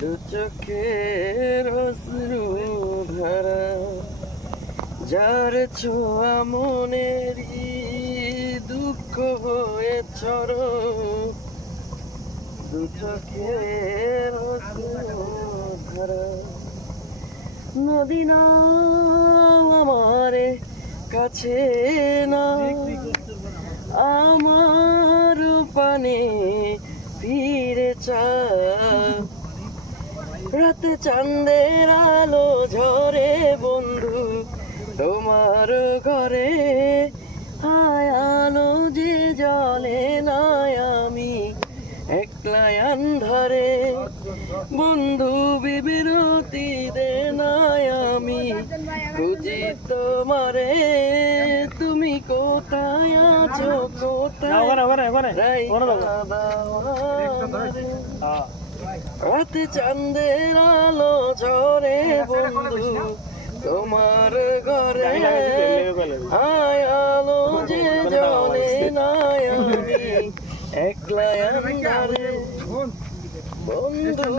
দু চোখের অশ্রু ধারা, যার ছোঁয়া মনেরই দুঃখ হয়ে চরম, দু চোখের অশ্রু ধারা। নদী না আমারে কাছে না, আমার পানে ফিরে চা, রাতে চাঁদের আলো ঝরে বন্ধু তোমার ঘরে, হায় আলো যে জলে নাই আমি একলাই আন্ধারে, বন্ধু বিবিরতি দে নাই আমি খুঁজি তোমারে, তুমি কোথায় আছো কোথায় রাতে চাঁদের আলো ঝরে বন্ধু তোমার ঘরে, হায় আলো যে জলে নাই আমি একলা আন্ধারে, বন্ধু